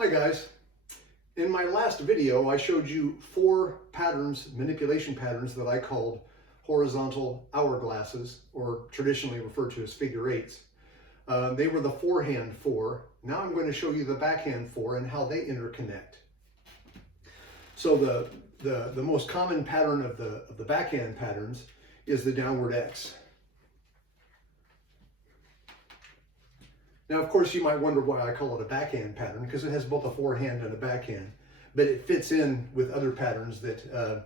Hi guys. In my last video, I showed you 4 patterns, manipulation patterns that I called horizontal hourglasses, or traditionally referred to as figure eights. They were the forehand 4. Now I'm going to show you the backhand 4 and how they interconnect. So the most common pattern of the backhand patterns is the downward X. Now, of course, you might wonder why I call it a backhand pattern, because it has both a forehand and a backhand, but it fits in with other patterns that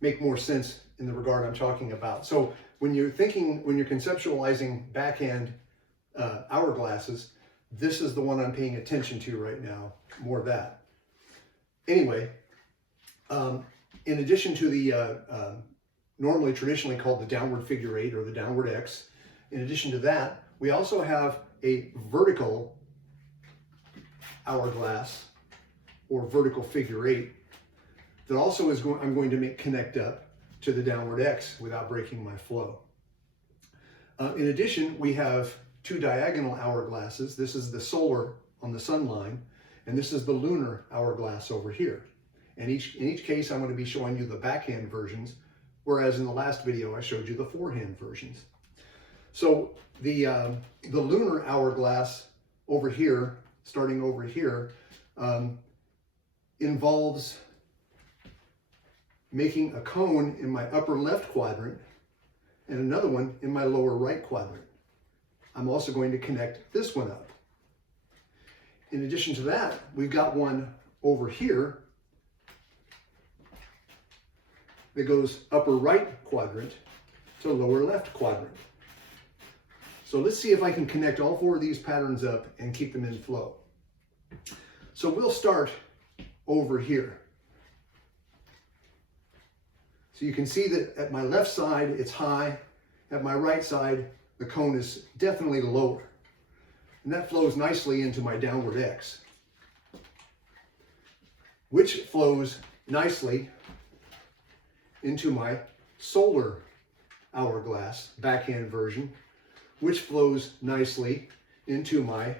make more sense in the regard I'm talking about. So when you're conceptualizing backhand hourglasses, this is the one I'm paying attention to right now, more of that. Anyway, in addition to the normally traditionally called the downward figure eight or the downward X, in addition to that, we also have a vertical hourglass or vertical figure eight that also I'm going to make connect up to the downward X without breaking my flow. In addition, we have 2 diagonal hourglasses. This is the solar on the sun line, and this is the lunar hourglass over here. And in each case, I'm going to be showing you the backhand versions, whereas in the last video, I showed you the forehand versions. So the lunar hourglass over here, starting over here, involves making a cone in my upper left quadrant and another one in my lower right quadrant. I'm also going to connect this one up. In addition to that, we've got one over here that goes upper right quadrant to lower left quadrant. So let's see if I can connect all 4 of these patterns up and keep them in flow. So we'll start over here. So you can see that at my left side, it's high. At my right side, the cone is definitely lower. And that flows nicely into my downward X, which flows nicely into my solar hourglass backhand version, which flows nicely into my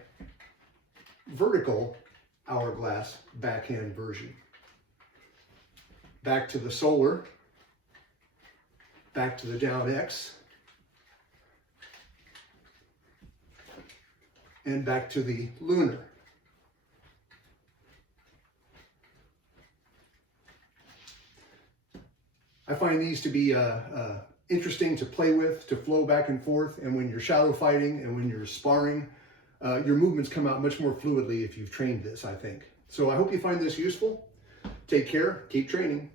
vertical hourglass backhand version. Back to the solar, back to the down X, and back to the lunar. I find these to be interesting to play with, to flow back and forth, and when you're shadow fighting and when you're sparring, your movements come out much more fluidly if you've trained this, I think. So I hope you find this useful. Take care, keep training.